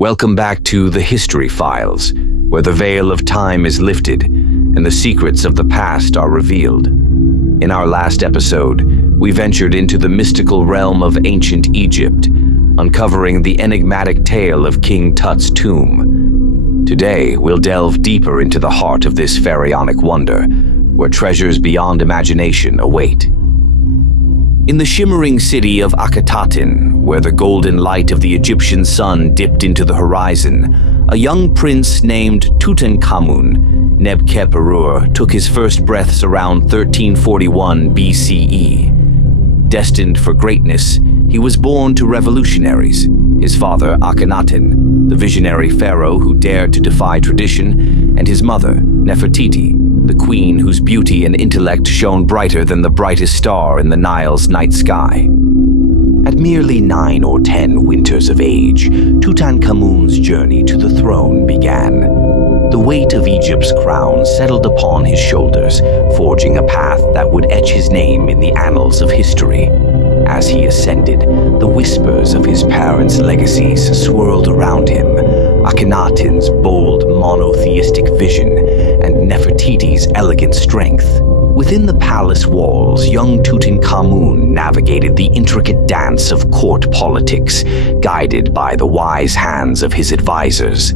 Welcome back to the History Files, where the veil of time is lifted and the secrets of the past are revealed. In our last episode, we ventured into the mystical realm of ancient Egypt, uncovering the enigmatic tale of King Tut's tomb. Today, we'll delve deeper into the heart of this pharaonic wonder, where treasures beyond imagination await. In the shimmering city of Akhenaten, where the golden light of the Egyptian sun dipped into the horizon, a young prince named Tutankhamun, Nebkheperur, took his first breaths around 1341 BCE. Destined for greatness, he was born to revolutionaries. His father, Akhenaten, the visionary pharaoh who dared to defy tradition, and his mother, Nefertiti, the queen whose beauty and intellect shone brighter than the brightest star in the Nile's night sky. At merely 9 or 10 winters of age, Tutankhamun's journey to the throne began. The weight of Egypt's crown settled upon his shoulders, forging a path that would etch his name in the annals of history. As he ascended, the whispers of his parents' legacies swirled around him. Akhenaten's bold monotheistic vision and Nefertiti's elegant strength. Within the palace walls, young Tutankhamun navigated the intricate dance of court politics, guided by the wise hands of his advisors.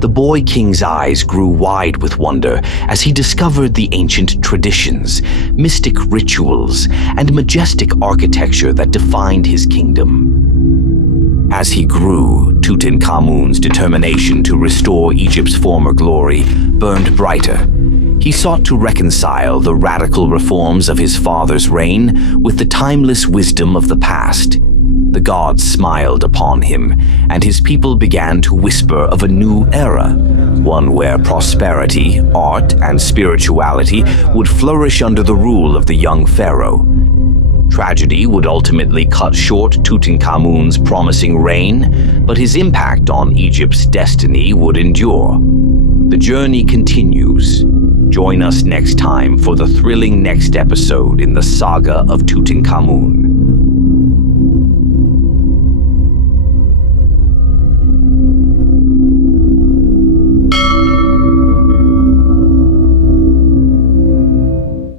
The boy king's eyes grew wide with wonder as he discovered the ancient traditions, mystic rituals, and majestic architecture that defined his kingdom. As he grew, Tutankhamun's determination to restore Egypt's former glory burned brighter. He sought to reconcile the radical reforms of his father's reign with the timeless wisdom of the past. The gods smiled upon him, and his people began to whisper of a new era, one where prosperity, art, and spirituality would flourish under the rule of the young pharaoh. Tragedy would ultimately cut short Tutankhamun's promising reign, but his impact on Egypt's destiny would endure. The journey continues. Join us next time for the thrilling next episode in the Saga of Tutankhamun.